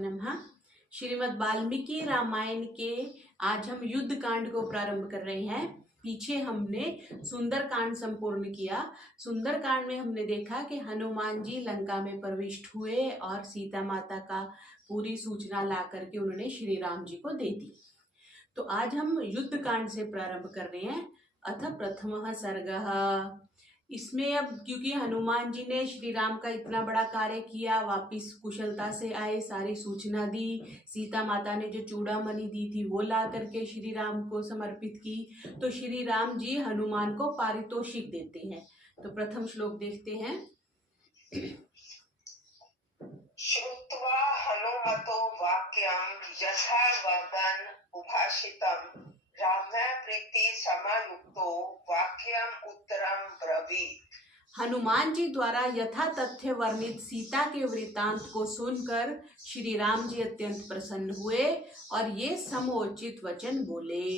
नमः। श्रीमद् वाल्मीकि रामायण के आज हम युद्ध कांड को प्रारंभ कर रहे हैं। पीछे हमने सुंदर कांड संपूर्ण किया। सुंदर कांड में हमने देखा कि हनुमान जी लंका में प्रविष्ट हुए और सीता माता का पूरी सूचना ला करके उन्होंने श्री राम जी को दे दी। तो आज हम युद्ध कांड से प्रारंभ कर रहे हैं। अथ प्रथमः सर्गः। इसमें अब क्योंकि हनुमान जी ने श्री राम का इतना बड़ा कार्य किया, वापिस कुशलता से आए, सारी सूचना दी, सीता माता ने जो चूड़ामणि दी थी वो ला करके श्री राम को समर्पित की, तो श्री राम जी हनुमान को पारितोषिक देते हैं। तो प्रथम श्लोक देखते हैं। श्रुत्वा हनुमतो वाक्यं यथा वदन् उभाषितं राम्या प्रीति समायुक्तो वाक्यम उत्तरम ब्रवीत्। हनुमान जी द्वारा यथा तथ्य वर्णित सीता के वृतांत को सुनकर श्री राम जी अत्यंत प्रसन्न हुए और ये समोचित वचन बोले।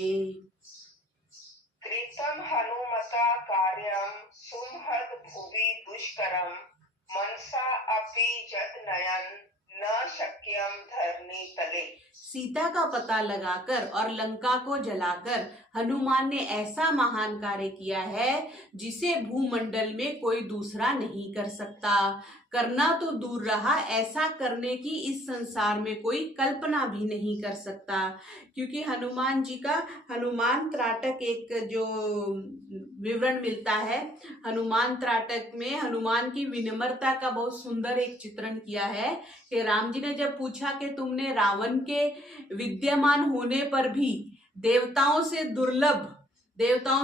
कृतं हनुमता कार्यं सुमहद् भुवि दुष्करं मनसा अपि यत्नयन् न शक्यं धरणी तले। सीता का पता लगाकर और लंका को जलाकर हनुमान ने ऐसा महान कार्य किया है जिसे भूमंडल में कोई दूसरा नहीं कर सकता। करना तो दूर रहा, ऐसा करने की इस संसार में कोई कल्पना भी नहीं कर सकता। क्योंकि हनुमान जी का हनुमान त्राटक एक जो विवरण मिलता है, हनुमान त्राटक में हनुमान की विनम्रता का बहुत सुंदर एक चित्रण किया है कि राम जी ने जब पूछा कि तुमने रावण के विद्यमान होने पर भी देवताओं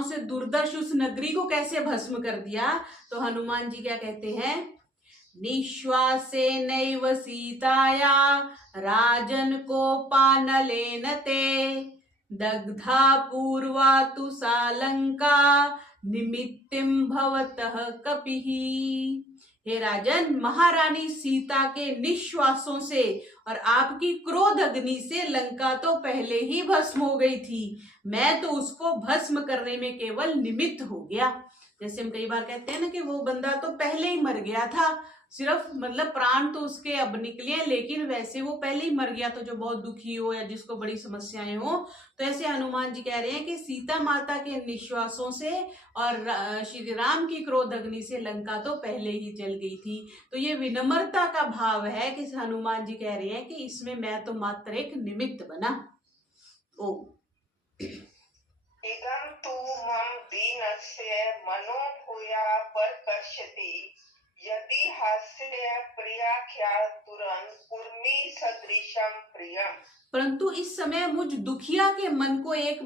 से दुर्दर्श उस नगरी को कैसे भस्म कर दिया, तो हनुमान जी क्या कहते हैं, निश्वासेनैव सीताया राजन कोपानलेन ते दग्धा पूर्वा तु सा लंका निमित्तिं भवतः कपिः। हे राजन, महारानी सीता के निश्वासों से और आपकी क्रोध अग्नि से लंका तो पहले ही भस्म हो गई थी, मैं तो उसको भस्म करने में केवल निमित्त हो गया। जैसे हम कई बार कहते हैं ना कि वो बंदा तो पहले ही मर गया था, सिर्फ मतलब प्राण तो उसके अब निकले, लेकिन वैसे वो पहले ही मर गया। तो जो बहुत दुखी हो या जिसको बड़ी समस्याएं हो, तो ऐसे हनुमान जी कह रहे हैं कि सीता माता के निश्वासों से और श्री राम की क्रोध अग्नि से लंका तो पहले ही जल गई थी। तो ये विनम्रता का भाव है कि हनुमान जी कह रहे हैं कि इसमें मैं तो मात्र एक निमित्त बना। ओ इदं तु मम दीनस्य मनो भूया परकर्षति यदि हास्य प्रियाख्या तुरंत कुर्मी सदृशम प्रियम। परंतु इस समय मुझ दुखिया के मन को एक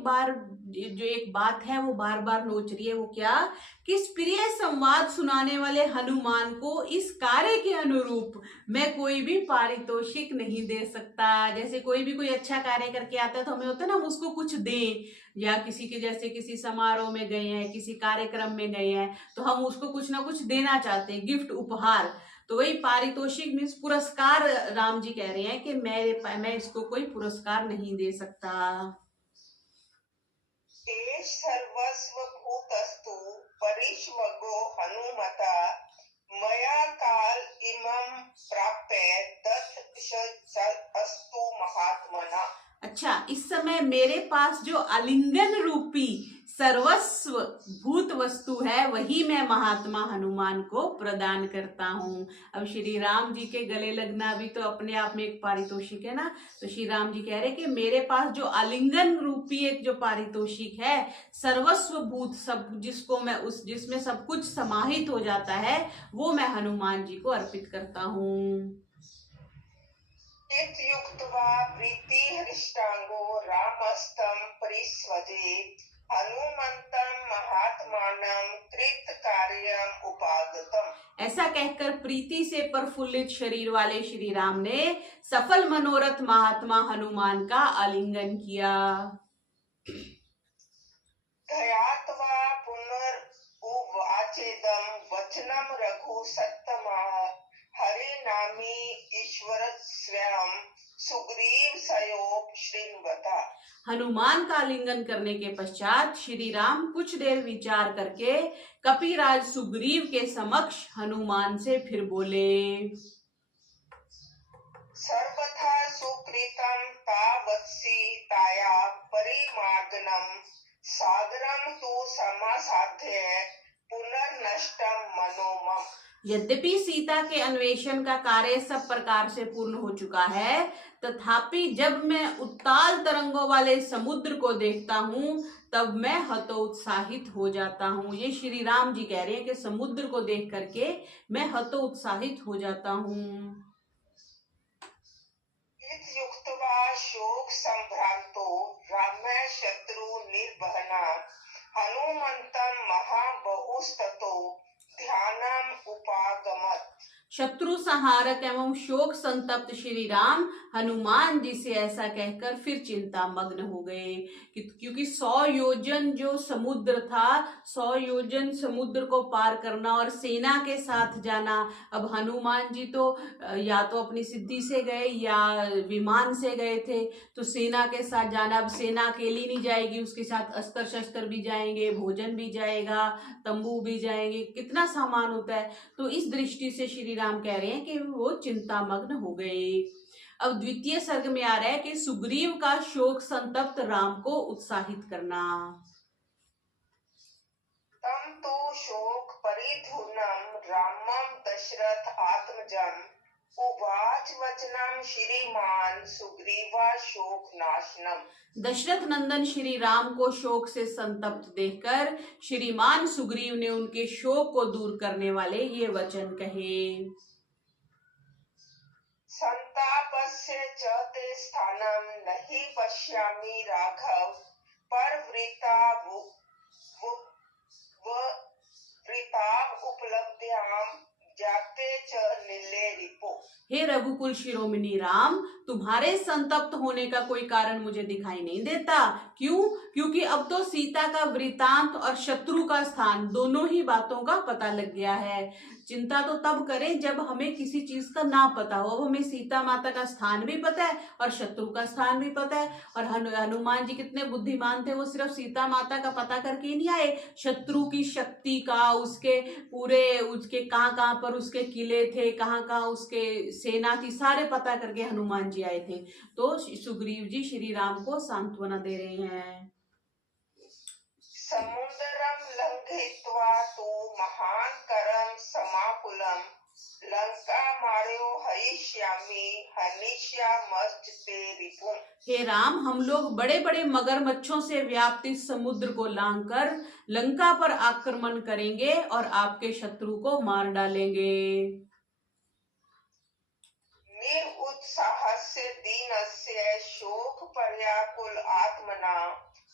बात है वो बार बार नोच रही है। वो क्या? किस प्रिय संवाद सुनाने वाले हनुमान को इस कार्य के अनुरूप मैं कोई भी पारितोषिक नहीं दे सकता। जैसे कोई अच्छा कार्य करके आता है तो हमें होता है ना, हम उसको कुछ दें, या किसी के जैसे किसी समारोह में गए हैं, किसी कार्यक्रम में गए हैं, तो हम उसको कुछ ना कुछ देना चाहते हैं, गिफ्ट, उपहार। तो वही पारितोषिक मीन्स पुरस्कार। राम जी कह रहे हैं कि मैं इसको कोई पुरस्कार नहीं दे सकता। सर्वस्व भूतस्तु परिष्वगो हनुमता मया काल इमं प्राप्य तत् अस्तु महात्मना। अच्छा, इस समय मेरे पास जो आलिंगन रूपी सर्वस्व भूत वस्तु है वही मैं महात्मा हनुमान को प्रदान करता हूँ। अब श्री राम जी के गले लगना भी तो अपने आप में एक पारितोषिक है ना। तो श्री राम जी कह रहे कि मेरे पास जो आलिंगन रूपी एक जो पारितोषिक है, सर्वस्व भूत, सब जिसमें सब कुछ समाहित हो जाता है, वो मैं हनुमान जी को अर्पित करता हूँ। युक्त्वा प्रीतिहृष्टांगो रामस्तं परिस्वदे हनुमन्तं महात्मानं कृतकार्यम् उपागतम्। ऐसा कहकर प्रीति से प्रफुल्लित शरीर वाले श्री राम ने सफल मनोरथ महात्मा हनुमान का आलिंगन किया। धयात्वा पुनरुवाचेदं वचनं रघु सत्तमा हरिनामी ईश्वर स्वयं सुग्रीव सयोप श्रृण्वता। हनुमान का आलिंगन करने के पश्चात श्री राम कुछ देर विचार करके कपिराज सुग्रीव के समक्ष हनुमान से फिर बोले, सर्वथा वृतं तावत्सीताया परिमार्गनं सागरं तु समासाध्य पुनर्नष्टं मनोमम। यद्यपि सीता के अन्वेषण का कार्य सब प्रकार से पूर्ण हो चुका है, तथापि जब मैं उत्ताल तरंगों वाले समुद्र को देखता हूँ तब मैं हतोत्साहित हो जाता हूँ। ये श्री राम जी कह रहे हैं कि समुद्र को देख करके मैं हतोत्साहित हो जाता हूँ। युक्त्वा शोक संभ्रांतो राम्य शत्रु निर्वहना हनुमंतं महाबहुस्ततो ध्यानम उपागमत्। शत्रु संहारक एवं शोक संतप्त श्री राम हनुमान जी से ऐसा कहकर फिर चिंता मग्न हो गए क्योंकि 100 योजन जो समुद्र था, 100 योजन समुद्र को पार करना और सेना के साथ जाना। अब हनुमान जी तो या तो अपनी सिद्धि से गए या विमान से गए थे, तो सेना के साथ जाना। अब सेना अकेली नहीं जाएगी, उसके साथ अस्त्र शस्त्र भी जाएंगे, भोजन भी जाएगा, तंबू भी जाएंगे, कितना सामान होता है। तो इस दृष्टि से श्री राम कह रहे हैं कि वो चिंतामग्न हो गए। अब द्वितीय सर्ग में आ रहा है कि सुग्रीव का शोक संतप्त राम को उत्साहित करना। तम तो शोक परिधूर्णं रामं दशरथ आत्मजं उवाच वचनं श्रीमान सुग्रीवा शोक नाशनम। दशरथ नंदन श्री राम को शोक से संतप्त देखकर श्रीमान सुग्रीव ने उनके शोक को दूर करने वाले ये वचन कहे। संतापस्य च ते स्थानं नहि पश्यामि राघव परवृता उपलब्ध्यां जाते च नीले रिपो। हे रघुकुल शिरोमणि राम, तुम्हारे संतप्त होने का कोई कारण मुझे दिखाई नहीं देता। क्यों? क्योंकि अब तो सीता का वृतांत और शत्रु का स्थान दोनों ही बातों का पता लग गया है। चिंता तो तब करें जब हमें किसी चीज का ना पता हो। अब हमें सीता माता का स्थान भी पता है और शत्रु का स्थान भी पता है। और हनुमान जी कितने बुद्धिमान थे, वो सिर्फ सीता माता का पता करके ही नहीं आए, शत्रु की शक्ति का, उसके पूरे, उसके कहाँ कहाँ पर उसके किले थे, कहाँ कहाँ उसके सेना थी, सारे पता करके हनुमान जी आए थे। तो सुग्रीव जी श्री राम को सांत्वना दे रहे हैं। समुद्रम लंघित्वा तु महानकरं समाकुलं लंका मार्यो हरिष्यामि हनिष्यामश्च रिपुं। हे राम, हम लोग बड़े बड़े मगरमच्छों से व्याप्त इस समुद्र को लांघकर लंका पर आक्रमण करेंगे और आपके शत्रु को मार डालेंगे। निरुत्साहस्य दीनस्य शोक पर्याकुल आत्मना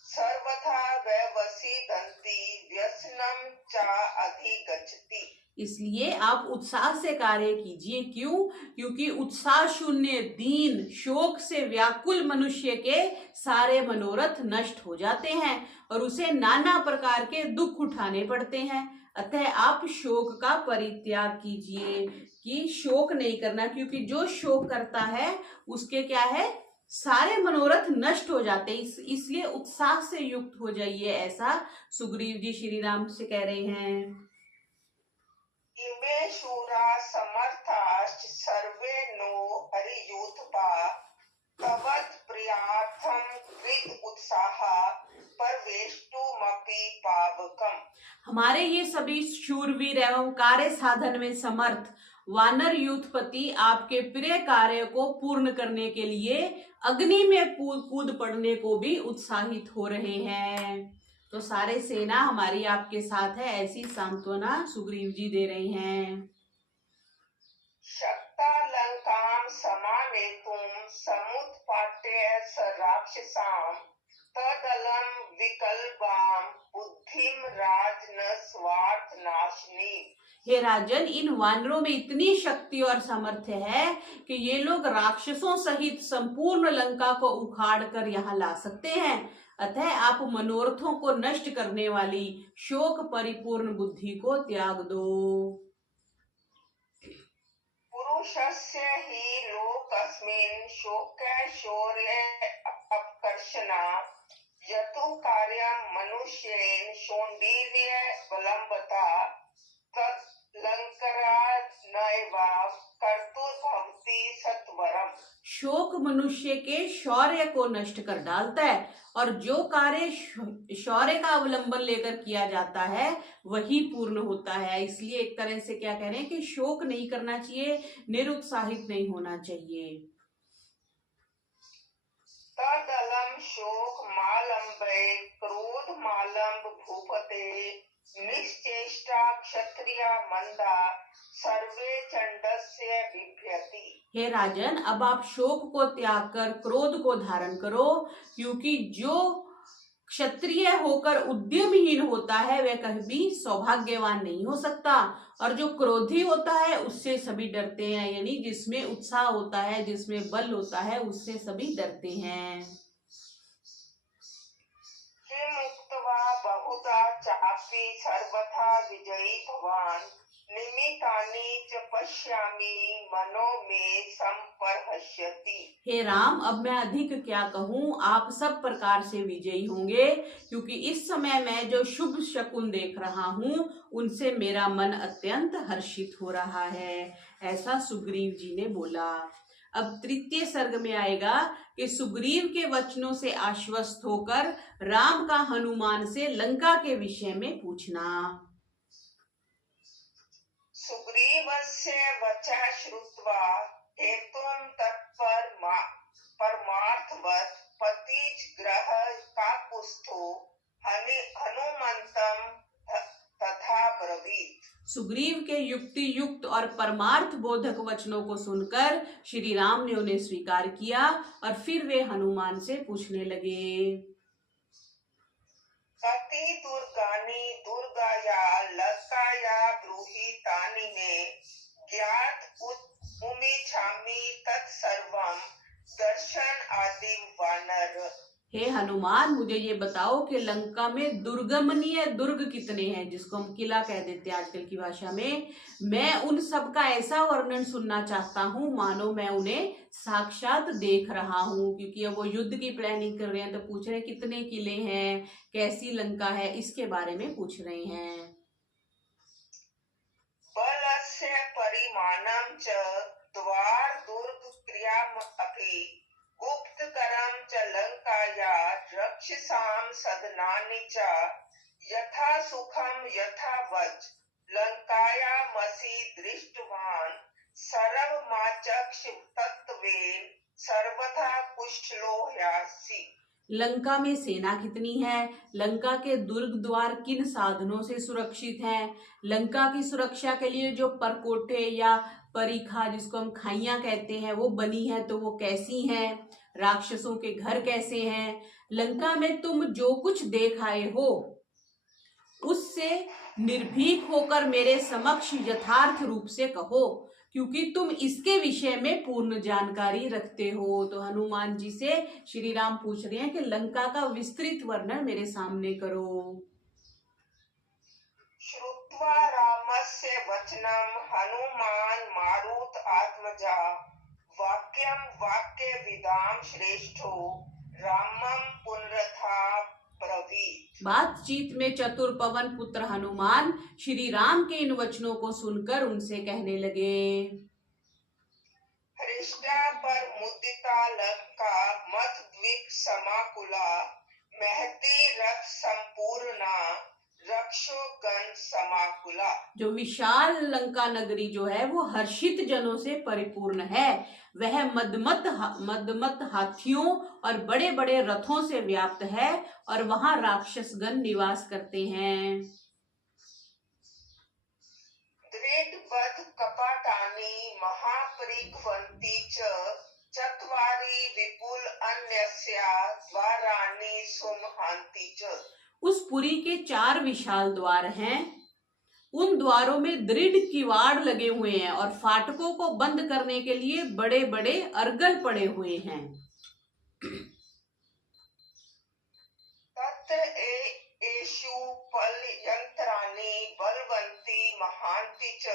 सर्वथा व्यवसिदन्ति व्यसनं च अधिगच्छति। इसलिए आप उत्साह से कार्य कीजिए। क्यों? क्योंकि उत्साह शून्य, दीन, शोक से व्याकुल मनुष्य के सारे मनोरथ नष्ट हो जाते हैं और उसे नाना प्रकार के दुख उठाने पड़ते हैं। अतः आप शोक का परित्याग कीजिए, कि शोक नहीं करना, क्योंकि जो शोक करता है उसके क्या है, सारे मनोरथ नष्ट हो जाते हैं। इसलिए उत्साह से युक्त हो जाइए, ऐसा सुग्रीव जी श्री राम से कह रहे हैं। इमे शूरा समर्थाश्च सर्वे नो हरियूथपा तवत् प्रियार्थं कृत उत्साहा परवेष्टुमपि पावकम्। हमारे ये सभी शूरवीर एवं कार्य साधन में समर्थ वानर यूथपति आपके प्रिय कार्य को पूर्ण करने के लिए अग्नि में कूद पड़ने को भी उत्साहित हो रहे हैं। तो सारे सेना हमारी आपके साथ है, ऐसी सांत्वना सुग्रीव जी दे रहे हैं। शक्ता लंकां समानेतुं समुत्पाट्य स राक्षसां तदलं विकल्पां बुद्धिं राजन स्वार्थ नाशनी। हे राजन, इन वानरों में इतनी शक्ति और सामर्थ्य है कि ये लोग राक्षसों सहित संपूर्ण लंका को उखाड़ कर यहाँ ला सकते हैं। अतः आप मनोरथों को नष्ट करने वाली शोक परिपूर्ण बुद्धि को त्याग दो। पुरुषस्य हि लोकस्मिन् शोके शौर्ये अपकर्षणा यतो कार्यं मनुष्येन शौण्डीर्ये विलम्बता तत् लंकरा नैव कर्तुर्भवति सत्वरम्। शोक मनुष्य के शौर्य को नष्ट कर डालता है, और जो कार्य शौर्य का अवलंबन लेकर किया जाता है वही पूर्ण होता है। इसलिए एक तरह से क्या कह रहे हैं कि शोक नहीं करना चाहिए, निरुत्साहित नहीं होना चाहिए। तदलम शोक मालंबे क्रोध मालंब भूपते निश्चेष्टा क्षत्रिया मंदा सर्वे चंडस्य बिभ्यति। हे राजन, अब आप शोक को त्याग कर क्रोध को धारण करो, क्योंकि जो क्षत्रिय होकर उद्यमहीन होता है वह कभी सौभाग्यवान नहीं हो सकता, और जो क्रोधी होता है उससे सभी डरते हैं। यानी जिसमें उत्साह होता है, जिसमें बल होता है, उससे सभी डरते हैं। मुक्त्वा बहुधा चापि सर्वथा विजयी भवान निमितानि च पश्यामि मनो मे संपरहस्यति। हे राम, अब मैं अधिक क्या कहूँ, आप सब प्रकार से विजयी होंगे, क्योंकि इस समय मैं जो शुभ शकुन देख रहा हूँ उनसे मेरा मन अत्यंत हर्षित हो रहा है। ऐसा सुग्रीव जी ने बोला। अब तृतीय सर्ग में आएगा कि सुग्रीव के वचनों से आश्वस्त होकर राम का हनुमान से लंका के विषय में पूछना। सुग्रीवस्य वचः श्रुत्वा हेतुं तत्परमार्थवत् पतिज ग्रह काकुत्स्थो हनुमन्तं तथा ब्रवीत। सुग्रीव के युक्ति युक्त और परमार्थ बोधक वचनों को सुनकर श्री राम ने उन्हें स्वीकार किया, और फिर वे हनुमान से पूछने लगे। कति दुर्गानि दुर्गाया लंकाया ब्रूहि तानि मे ज्ञात उमेच्छामि तत्सर्वं दर्शन आदि वानर। हे हनुमान, मुझे ये बताओ कि लंका में दुर्गमनीय दुर्ग कितने हैं, जिसको हम किला कह देते हैं आजकल की भाषा में। मैं उन सब का ऐसा वर्णन सुनना चाहता हूँ मानो मैं उन्हें साक्षात देख रहा हूँ, क्योंकि अब वो युद्ध की प्लानिंग कर रहे हैं, तो पूछ रहे हैं कितने किले हैं, कैसी लंका है, इसके बारे में पूछ रहे हैं। बलस्य परिमाणं च द्वार दुर्ग क्रियाम अपि गुप्तकरं च लंकाया रक्षसां सदनानि च यथा सुखं यथा वच लंकायामसि दृष्टवान् सर्वमाचक्ष तत्त्वेन सर्वथा कुशलो ह्यासि। लंका में सेना कितनी है, लंका के दुर्ग द्वार किन साधनों से सुरक्षित हैं, लंका की सुरक्षा के लिए जो परकोटे या परिखा, जिसको हम खाइयां कहते हैं, वो बनी है तो वो कैसी हैं, राक्षसों के घर कैसे हैं, लंका में तुम जो कुछ देख आए हो उससे निर्भीक होकर मेरे समक्ष यथार्थ रूप से कहो, क्योंकि तुम इसके विषय में पूर्ण जानकारी रखते हो। तो हनुमान जी से श्री राम पूछ रहे हैं कि लंका का विस्तृत वर्णन मेरे सामने करो। श्रुत्वा रामस्य वचनं हनुमान मारुत आत्मजा वाक्यं वाक्यविदां श्रेष्ठो रामं पुनरथा ब्रवीत। बातचीत में चतुर पवन पुत्र हनुमान श्री राम के इन वचनों को सुनकर उनसे कहने लगे। हृष्टा पर मुदिता लंका मत द्वीप समाकुला महती रथ संपूर्णा रक्षो गण समाकुला। जो विशाल लंका नगरी जो है वो हर्षित जनों से परिपूर्ण है, वह मदमत हाथियों और बड़े बड़े रथों से व्याप्त है, और वहां राक्षसगण निवास करते हैं। दृढ़बद्ध कपाटानि महापरिघ्वन्ति च चत्वारि विपुल अन्यस्या द्वाराणि सुमहान्ति च। उस पुरी के 4 विशाल द्वार हैं, उन द्वारों में दृढ़ किवाड़ लगे हुए हैं, और फाटकों को बंद करने के लिए बड़े बड़े अर्गल पड़े हुए हैं। तत्र एषु पलयन्त्राणि बलवन्ति महान्ति च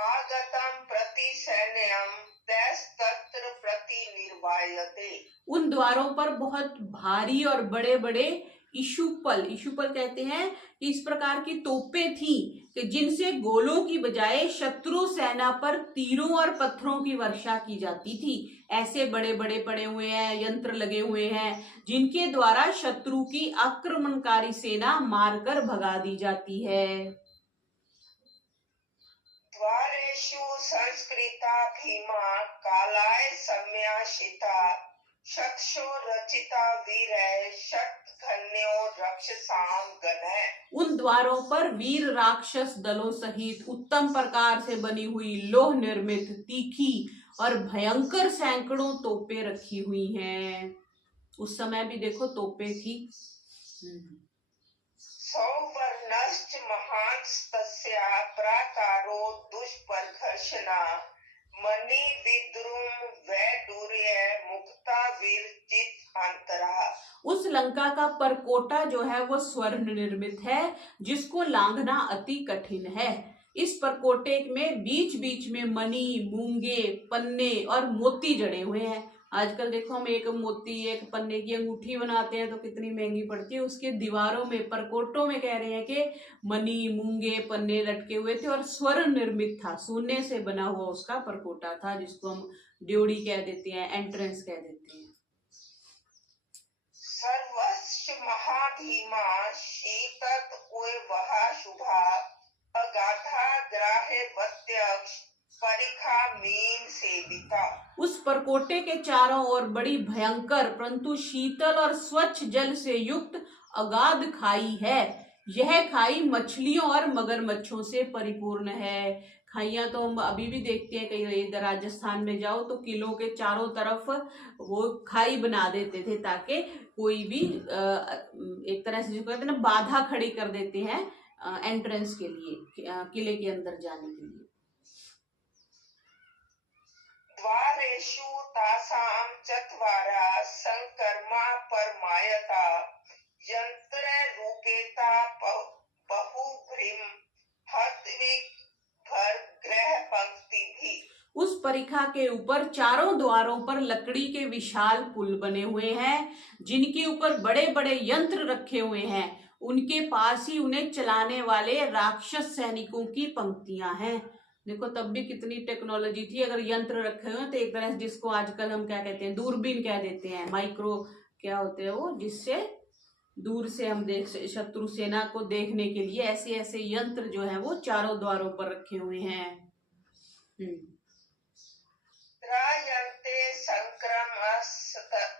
आगतं प्रति सैन्यं तैस्तत्र प्रति निर्वायते। उन द्वारों पर बहुत भारी और बड़े बड़े इशुपल कहते हैं कि इस प्रकार की तोपें थी कि जिनसे गोलों की बजाय शत्रु सेना पर तीरों और पत्थरों की वर्षा की जाती थी। ऐसे बड़े बड़े पड़े हुए हैं, यंत्र लगे हुए हैं जिनके द्वारा शत्रु की आक्रमणकारी सेना मारकर भगा दी जाती है। द्वारेषु संस्कृता भीमा कालाय सम्याशिता शक्षो रचिता वीरैः शतघ्न्यो रक्षसाम गणैः। उन द्वारों पर वीर राक्षस दलों सहित उत्तम प्रकार से बनी हुई लोह निर्मित तीखी और भयंकर सैकड़ों तोपें रखी हुई हैं। उस समय भी देखो तोपें थी। सौवर्णश्च महांस्तस्या प्राकारो दुष्प्रदर्शना मणि विद्रुम वैडूर्य मुक्ता वीरचित अंतरा। उस लंका का परकोटा जो है वो स्वर्ण निर्मित है, जिसको लांघना अति कठिन है। इस परकोटे में बीच बीच में मणि, मूंगे, पन्ने और मोती जड़े हुए हैं। आजकल देखो हम एक मोती एक पन्ने की अंगूठी बनाते हैं तो कितनी महंगी पड़ती है। उसके दीवारों में परकोटों में कह रहे हैं कि मणि, मूंगे, पन्ने लटके हुए थे और स्वर्ण निर्मित था, सोने से बना हुआ उसका परकोटा था, जिसको हम ड्योढ़ी कह देते हैं, एंट्रेंस कह देते हैं। सर्वस्य महाभीमा शीतत वहा शुभा अगाधा ग्राहे प्रत्यक्ष परिखा मीन सेविता। उस परकोटे के चारों ओर बड़ी भयंकर परंतु शीतल और स्वच्छ जल से युक्त अगाध खाई है। यह खाई मछलियों और मगरमच्छों से परिपूर्ण है। खाइयां तो हम अभी भी देखते हैं, कहीं इधर राजस्थान में जाओ तो किलों के चारों तरफ वो खाई बना देते थे ताकि कोई भी एक तरह से जो कहते हैं ना बाधा खड़ी कर देते हैं एंट्रेंस के लिए, किले के अंदर जाने के लिए। द्वारेषु तासाम चत्वारा संकर्मा परमायता यंत्र रूपेता बहुभ्रीम हत्विक भर ग्रह पंक्ति भी। उस परिखा के ऊपर चारों द्वारों पर लकड़ी के विशाल पुल बने हुए हैं, जिनके ऊपर बड़े बड़े यंत्र रखे हुए हैं। उनके पास ही उन्हें चलाने वाले राक्षस सैनिकों की पंक्तियां हैं। देखो तब भी कितनी टेक्नोलॉजी थी। अगर यंत्र रखे हुए तो एक तरह से जिसको आजकल हम क्या कहते हैं, दूरबीन कह देते हैं, माइक्रो क्या होते हैं वो, जिससे दूर से हम देख शत्रु सेना को देखने के लिए ऐसे ऐसे यंत्र जो है वो चारों द्वारों पर रखे हुए हैं। त्रायन्ते संक्रमस्तत्र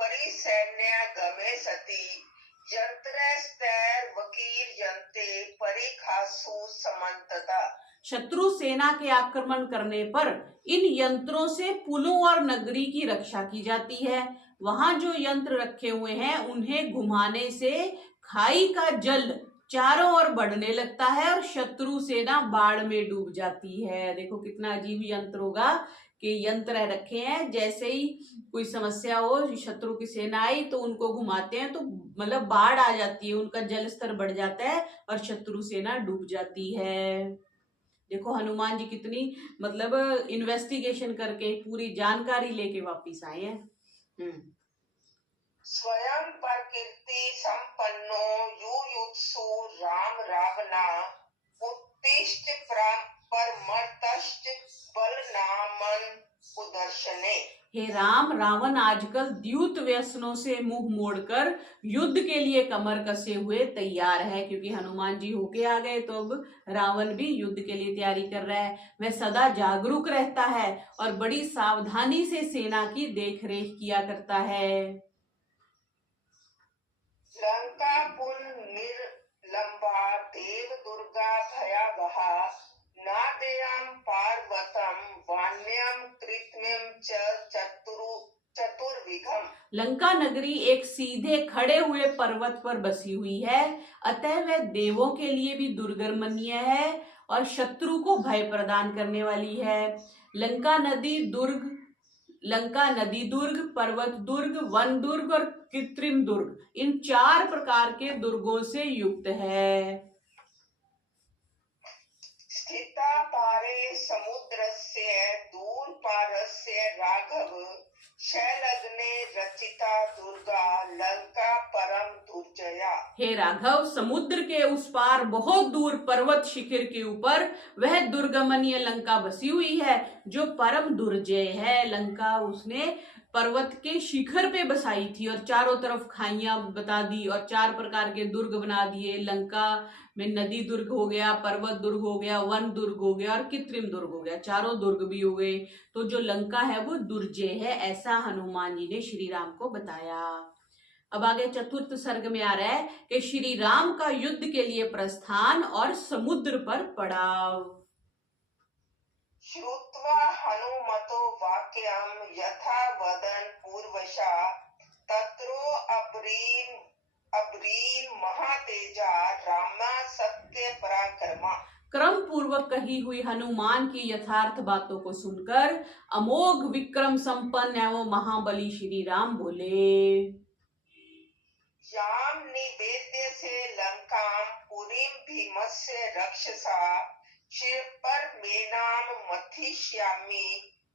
परिसैन्यागमे सति यंत्रैस्तैर्वकीर्यन्ते परिखासु समन्तता। शत्रु सेना के आक्रमण करने पर इन यंत्रों से पुलों और नगरी की रक्षा की जाती है। वहां जो यंत्र रखे हुए हैं उन्हें घुमाने से खाई का जल चारों ओर बढ़ने लगता है और शत्रु सेना बाढ़ में डूब जाती है। देखो कितना अजीब यंत्र होगा कि यंत्र रखे हैं, जैसे ही कोई समस्या हो, शत्रु की सेना आई तो उनको घुमाते हैं तो मतलब बाढ़ आ जाती है, उनका जल स्तर बढ़ जाता है और शत्रु सेना डूब जाती है। देखो हनुमान जी कितनी मतलब इन्वेस्टिगेशन करके पूरी जानकारी लेके वापिस आए हैं। स्वयं प्रकृति संपन्नो युयुत्सु राम रावणा उत्तिष्ठ परमर्तश्च बलनामन उदर्शने। हे राम, रावण आजकल द्यूत व्यसनों से मुंह मोड़कर युद्ध के लिए कमर कसे हुए तैयार है, क्योंकि हनुमान जी होके आ गए तो अब रावण भी युद्ध के लिए तैयारी कर रहा है। वह सदा जागरूक रहता है और बड़ी सावधानी से सेना की देखरेख किया करता है। लंका पुल निर्लंबा देव दुर्गा भयावहा नादेयं पार्वतम वान्यम कृत्रिम चतुर्विघम। लंका नगरी एक सीधे खड़े हुए पर्वत पर बसी हुई है, अतः वह देवों के लिए भी दुर्गमनीय है और शत्रु को भय प्रदान करने वाली है। लंका नदी दुर्ग, पर्वत दुर्ग, वन दुर्ग और कृत्रिम दुर्ग, इन 4 प्रकार के दुर्गों से युक्त है। स्थिता पारे समुद्रस्य दूर पारस्य राघव शैलग्ने रचिता दुर्गा लंका परम दुर्जया। हे राघव, समुद्र के उस पार बहुत दूर पर्वत शिखर के ऊपर वह दुर्गमनीय लंका बसी हुई है जो परम दुर्जय है। लंका उसने पर्वत के शिखर पे बसाई थी और चारों तरफ खाइयां बता दी और 4 प्रकार के दुर्ग बना दिए। लंका में नदी दुर्ग हो गया, पर्वत दुर्ग हो गया, वन दुर्ग हो गया और कृत्रिम दुर्ग हो गया, चारों दुर्ग भी हो गए। तो जो लंका है वो दुर्जय है, ऐसा हनुमान जी ने श्री राम को बताया। अब आगे चतुर्थ सर्ग में आ रहा है कि श्री राम का युद्ध के लिए प्रस्थान और समुद्र पर पड़ाव। श्रुत्वा हनुमतो वाक्यम यथा वदन पूर्वशा तत्रो अब्रीन महातेजा रामा सत्य पराक्रमा। क्रम पूर्वक कही हुई हनुमान की यथार्थ बातों को सुनकर अमोघ विक्रम संपन्न एवं महाबली श्री राम बोले, याम निवेद्य से लंकाम पुरीम भीमस्य रक्षसा शिर पर मेनाम मथिष्यामि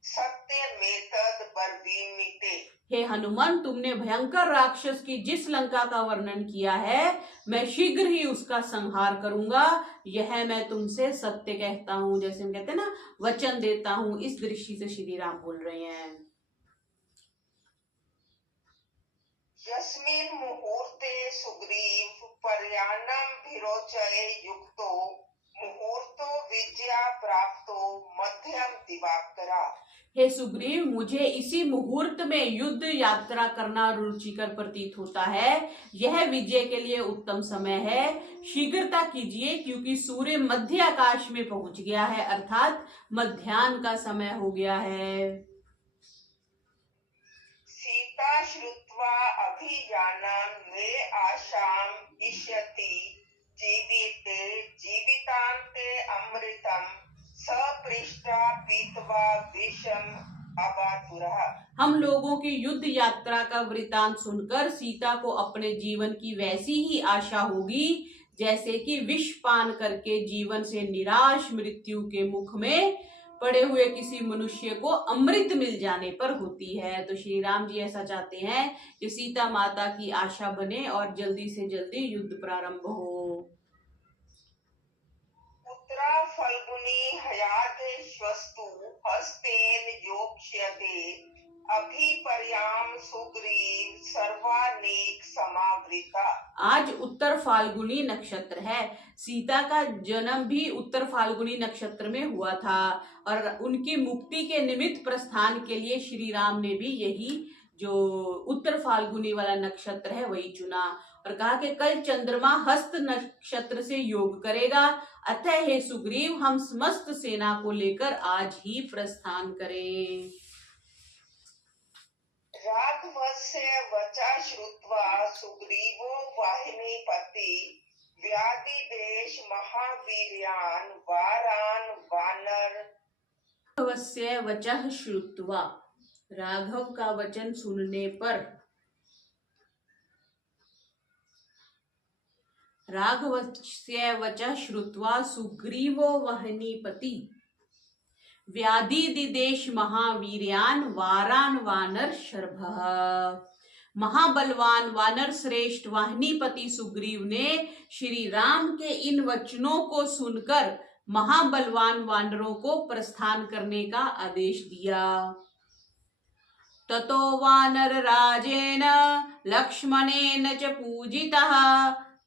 सत्य मेतद बर्वीमिते। हे हनुमान, तुमने भयंकर राक्षस की जिस लंका का वर्णन किया है मैं शीघ्र ही उसका संहार करूंगा, यह मैं तुमसे सत्य कहता हूं। जैसे हम कहते हैं ना, वचन देता हूं, इस दृष्टि से श्री राम बोल रहे हैं। यस्मिन् मुहूर्ते सुग्रीव पर्यानम भिरोचये युक्तो मुहूर्तो विजया प्राप्तो मध्यम दिवाकरा। हे सुग्रीव, मुझे इसी मुहूर्त में युद्ध यात्रा करना रुचिकर प्रतीत होता है। यह विजय के लिए उत्तम समय है, शीघ्रता कीजिए क्योंकि सूर्य मध्य आकाश में पहुंच गया है, अर्थात मध्याह्न का समय हो गया है। सीता श्रुत्वा अभियानम वे आशाम इष्यति जीविते जीवितान्ते अमृतम सपृष्टा पीत्वा विषम अवातुरः। हम लोगों की युद्ध यात्रा का वृतांत सुनकर सीता को अपने जीवन की वैसी ही आशा होगी जैसे कि विष पान करके जीवन से निराश मृत्यु के मुख में पड़े हुए किसी मनुष्य को अमृत मिल जाने पर होती है। तो श्री राम जी ऐसा चाहते हैं कि सीता माता की आशा बने और जल्दी से जल्दी युद्ध प्रारंभ हो। उत्तरा फल्गुनी हयाते स्वस्तु हस्तेन योक्ष्यते अभिपर्याम सुग्रीव सर्वानेक समावृता। आज उत्तर फाल्गुनी नक्षत्र है। सीता का जन्म भी उत्तर फाल्गुनी नक्षत्र में हुआ था और उनकी मुक्ति के निमित्त प्रस्थान के लिए श्री राम ने भी यही जो उत्तर फाल्गुनी वाला नक्षत्र है वही चुना और कहा कि कल चंद्रमा हस्त नक्षत्र से योग करेगा, अतः हे सुग्रीव हम समस्त सेना को लेकर आज ही प्रस्थान करें। राघवस्य वचा श्रुत्वा सुग्रीवो वाहिनीपति व्याधिदेश महावीर्यान् वारान् वानर। राघवस्य वचः श्रुत्वा, राघव का वचन सुनने पर, राघवस्य वचः श्रुत्वा सुग्रीवो वहनीपति व्याधिदिदेश महावीर्यान् वारान् वानर शर्भः। महाबलवान वानर श्रेष्ठ वाहिनीपति सुग्रीव ने श्री राम के इन वचनों को सुनकर महाबलवान वानरों को प्रस्थान करने का आदेश दिया। ततो वानर राजेन लक्ष्मणेन च पूजितः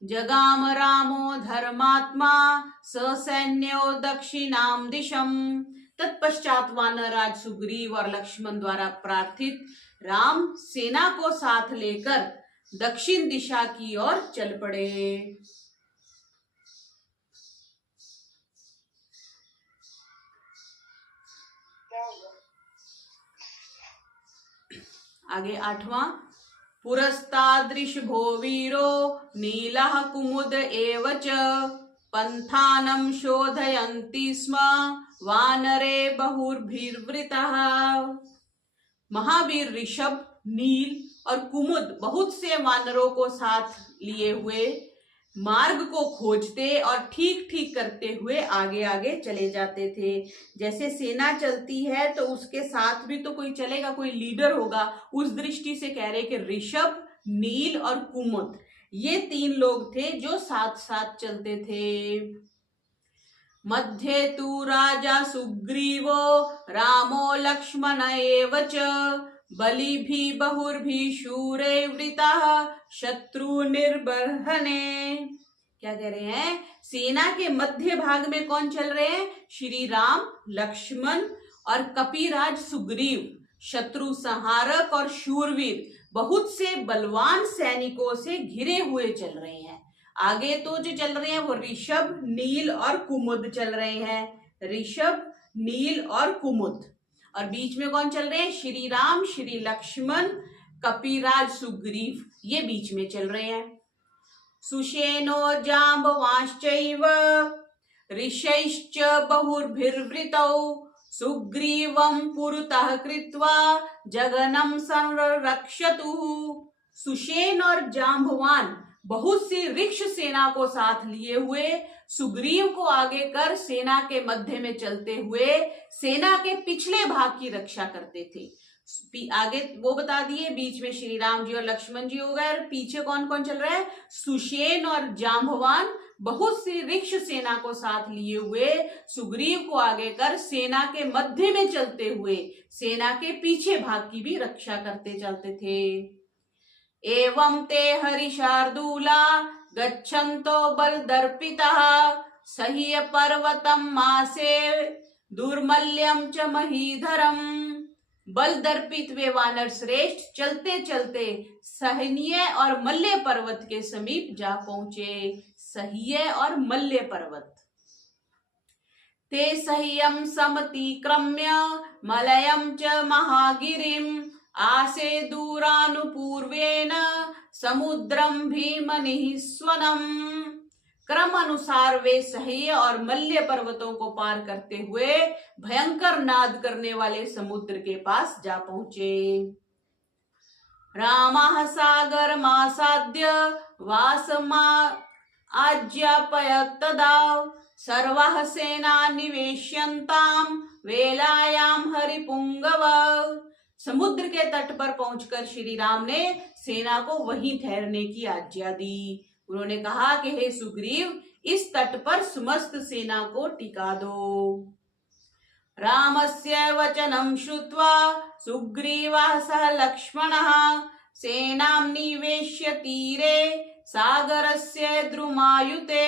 जगाम रामो धर्मात्मा ससैन्यो दक्षिणाम दिशम। तत्पश्चात वानरराज सुग्रीव और लक्ष्मण द्वारा प्रार्थित राम सेना को साथ लेकर दक्षिण दिशा की ओर चल पड़े। आगे 8वां, पुरस्तादृश भो वीरो नीलः कुमुद एव च पंथानं शोधयन्ति स्म वानरे बहुर्भिर्वृतः। महावीर ऋषभ, नील और कुमुद बहुत से वानरों को साथ लिए हुए मार्ग को खोजते और ठीक ठीक करते हुए आगे आगे चले जाते थे। जैसे सेना चलती है तो उसके साथ भी तो कोई चलेगा, कोई लीडर होगा। उस दृष्टि से कह रहे कि ऋषभ, नील और कुमुद, ये 3 लोग थे जो साथ साथ चलते थे। मध्ये तु राजा सुग्रीवो रामो लक्ष्मण एव च बलिभिः बहुर्भिः शूरैर्वृतः शत्रु निर्बर्हणे। क्या कह रहे हैं? सेना के मध्य भाग में कौन चल रहे हैं? श्री राम, लक्ष्मण और कपिराज सुग्रीव, शत्रु संहारक और शूरवीर, बहुत से बलवान सैनिकों से घिरे हुए चल रहे हैं। आगे तो जो चल रहे हैं वो ऋषभ, नील और कुमुद चल रहे हैं। ऋषभ, नील और कुमुद। और बीच में कौन चल रहे हैं? श्री राम, श्री लक्ष्मण, कपिराज सुग्रीव, ये बीच में चल रहे हैं। सुषेणो जाम्बवांश्चैव ऋषैश्च बहुर्भिर्वृतौ सुग्रीवं पुरतः कृत्वा जगनं संरक्षतुः। सुषेण और जाम्बवान, बहुत सी ऋक्ष सेना को साथ लिए हुए, सुग्रीव को आगे कर सेना के मध्य में चलते हुए सेना के पिछले भाग की रक्षा करते थे। आगे वो बता दिए, बीच में श्री राम जी और लक्ष्मण जी हो गए, और पीछे कौन कौन चल रहा है? सुषेण और जाम्बवान, बहुत सी ऋक्ष सेना को साथ लिए हुए, सुग्रीव को आगे कर सेना के मध्य में चलते हुए सेना के पीछे भाग की भी रक्षा करते चलते थे। एवं ते हरिशार्दूला गच्छन्तो बलदर्पितः सह्य पर्वतम मासे दुर्मल्यम च महीधरम। बल दर्पित वे वानर श्रेष्ठ चलते चलते सह्य और मल्य पर्वत के समीप जा पहुंचे। सह्य और मल्य पर्वत। ते सह्यम समतिक्रम्य मलयम च महागिरिम आसे दूरानुपूर्वेण समुद्रम भीमनिःस्वनम। क्रम अनुसार वे सह्य और मल्य पर्वतों को पार करते हुए भयंकर नाद करने वाले समुद्र के पास जा पहुंचे। रामः सागरमासाद्य वासमा आज्ञापयत् तदा सर्वाः सेना निवेश्यन्तां वेलायां हरिपुंगव। समुद्र के तट पर पहुंचकर श्री राम ने सेना को वहीं ठहरने की आज्ञा दी। उन्होंने कहा कि हे सुग्रीव, इस तट पर समस्त सेना को टिका दो। रामस्य वचनं श्रुत्वा सुग्रीवः सह लक्ष्मणः सेनां निवेश्य तीरे सागरस्य द्रुमायुते।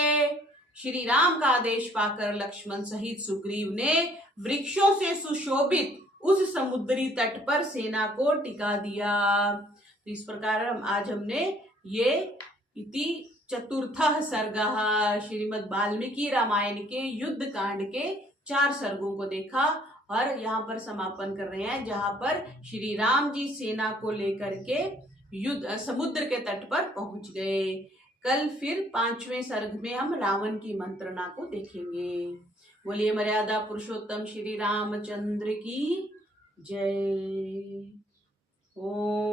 श्री राम का आदेश पाकर लक्ष्मण सहित सुग्रीव ने वृक्षों से सुशोभित उस समुद्री तट पर सेना को टिका दिया। तो इस प्रकार आज हमने ये इति चतुर्थः सर्गः श्रीमद् वाल्मीकि रामायण के युद्ध कांड के 4 सर्गों को देखा, और यहाँ पर समापन कर रहे हैं जहाँ पर श्री राम जी सेना को लेकर के युद्ध समुद्र के तट पर पहुंच गए। कल फिर 5वें सर्ग में हम रावण की मंत्रणा को देखेंगे। बोलिए मर्यादा पुरुषोत्तम श्री रामचंद्र की जय। ओम।